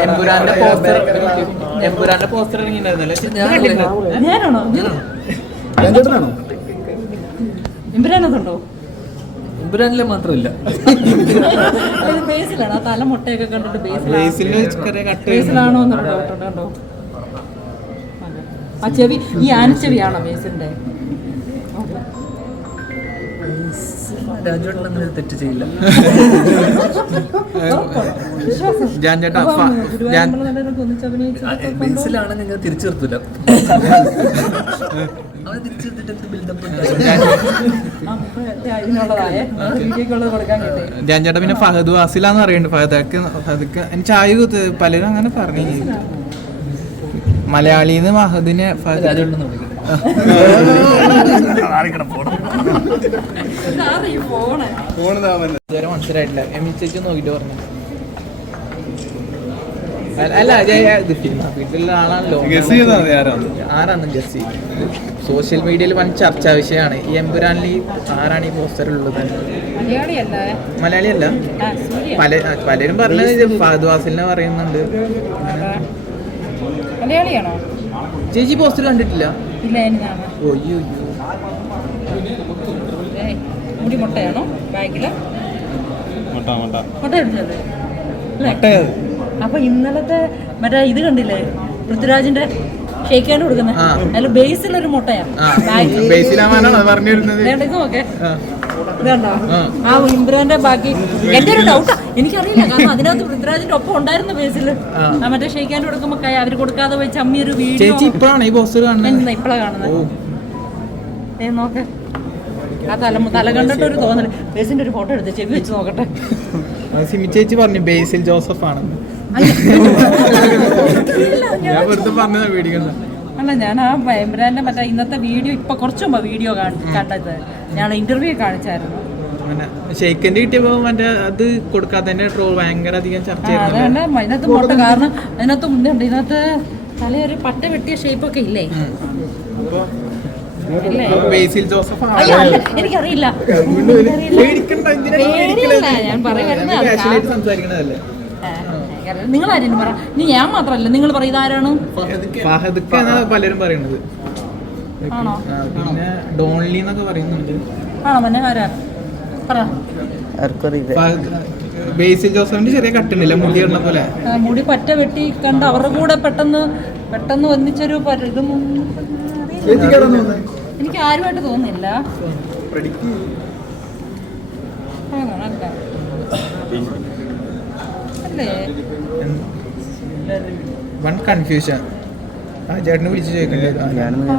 എമ്പുരാന്റെ poster poster ഇറങ്ങിയിട്ടുണ്ടായിരുന്നല്ലേ ഞാനാണോ മാത്രമില്ല ബേസിലാണ് ആ തല മുട്ടയൊക്കെ കണ്ടിട്ട് ബേസിലാണ് കണ്ടോ. ആ ചെവി ഈ ആനച്ചെവിയാണോ ബേസിന്റെ രാജുവേട്ടൻ അങ്ങനെ ഒരു തെറ്റ് ചെയ്യില്ല. ചേട്ടാ ഞാൻ തിരിച്ചു ചേട്ടാ പിന്നെ ഫഹദ് വാസിലാന്ന് പറയുന്നുണ്ട്. ഫഹദക്ക് ഫഹദക്ക് എനിക്ക് ചായ കുത്ത് പലരും അങ്ങനെ പറഞ്ഞു മലയാളിന്ന് മഹദിനെ ഇതുവരെ മനസ്സിലായിട്ടില്ല. എം ചേച്ചി നോക്കിട്ട് പറഞ്ഞു. അല്ല- വീട്ടിലുള്ള ആളാണല്ലോ. ആരാണ്? സോഷ്യൽ മീഡിയയിൽ വൻ ചർച്ചാ വിഷയമാണ്. ഈ എമ്പുരാനിൽ ആരാണ് ഈ പോസ്റ്റർ ഉള്ളത് മലയാളിയല്ല പല പലരും പറഞ്ഞത് ഫഹദ് വാസിലിനെ പറയുന്നുണ്ട്. മലയാളിയാണോ? ചേച്ചി പോസ്റ്റർ കണ്ടിട്ടില്ല. ഇല്ല ഒയ്യോ മുടി മുട്ടയാണോ? ബാഗിൽ? മട്ട മട്ട. മുട്ട അല്ലേ? അപ്പൊ ഇന്നലത്തെ മറ്റേ ഇത് കണ്ടില്ലേ? പൃഥ്വിരാജിന്റെ ഷെയ്ക്കാണ്ട് കൊടുക്കുന്നത് ആ. അതിൽ ബേസിലൊരു മുട്ടയാ. ആ ബാഗിൽ. ബേസിലാവാനാണ് പറഞ്ഞു വരുന്നത് വേണ്ട ഇത് നോക്കേ. ആ. കണ്ടോ? ആ. ഇമ്രാന്റെ ബാക്കി എന്റെ ഒരു ഡൗട്ടാ എനിക്കറിയില്ല കാരണം അതിനകത്ത് പൃഥ്വിരാജിന്റെ ഒപ്പം ഉണ്ടായിരുന്നു ബേസിൽ ആ. മറ്റേ ഷെയ്ക്കാണ്ട് കൊടുക്കുമ്പോ കൈ അവർ കൊടുക്കാതെ പോയി ചമ്മി ഒരു വീഡിയോ ചേച്ചി ഇപ്പോഴാണ് ഈ പോസ്റ്റർ കാണുന്നത്? ഇപ്പഴാ കാണുന്നത്? ഏ നോക്ക്. ആ തല തല കണ്ടിട്ട് ഒരു തോന്നൽ. ബേസിന്റെ ഒരു ഫോട്ടോ എടുത്ത് ചെവി വെച്ച് നോക്കട്ടെ. സിമി ചേച്ചി പറഞ്ഞു ബേസിൽ ജോസഫ് ആണെന്ന് ഞാൻ ഞാൻ വെറുതെ പറഞ്ഞതാ പേടിക്കണ്ട അല്ല ഞാൻ ആ ഇമ്രാന്റെ മറ്റേ ഇന്നത്തെ വീഡിയോ ഇപ്പൊ കുറച്ച് മുമ്പ് വീഡിയോ കണ്ടത്. ഞാൻ ഇന്റർവ്യൂ കാണിച്ചായിരുന്നു. ഷെയ്ക്കന്റെ കിട്ടിയപ്പോ മറ്റേ അത് കൊടുക്കാത്തതിന്റെ ട്രോൾ ഭയങ്കര അധികം ചർച്ച ആ, ചെയ്യുന്നുണ്ട് അതുകൊണ്ട് അതിനകത്ത് മുട്ട കാരണം അതിനകത്ത് മുന്നുണ്ട് ഇതിനകത്ത് തലയൊരു പട്ട വെട്ടിയ ഷേപ്പ് ഒക്കെ ഇല്ലേ? ബേസിൽ ജോസഫ് എനിക്കറിയില്ല. പേടിക്കണ്ട? ഞാൻ പറയുന്നത് നിങ്ങൾ ആരും പറ നീ ഞാൻ മാത്രമല്ല നിങ്ങൾ പറ ആരാണ് പലരും പറയുന്നത്. ആണോ? പിന്നെ ഡോൺലി എന്നൊക്കെ പറയുന്നുണ്ട്. ആണോ? ആരാ? പറ. ഫഹദ് ബേസിൽ ജോസഫിന്റെ ചെറിയ കട്ടുണ്ടല്ലേ മുടി പോലെ. മുടി പറ്റ വെട്ടി കണ്ട് അവരുടെ കൂടെ പെട്ടെന്ന് പെട്ടെന്ന് ഒന്നിച്ചൊരു അറിയില്ല. എനിക്ക് ആരുമായിട്ട് തോന്നുന്നില്ല ആണോ? അല്ല. അല്ലേ വൺ കൺഫ്യൂഷൻ. ആ ചേട്ടനെ വിളിച്ച് ചോദിക്കണ്ടേ ആ,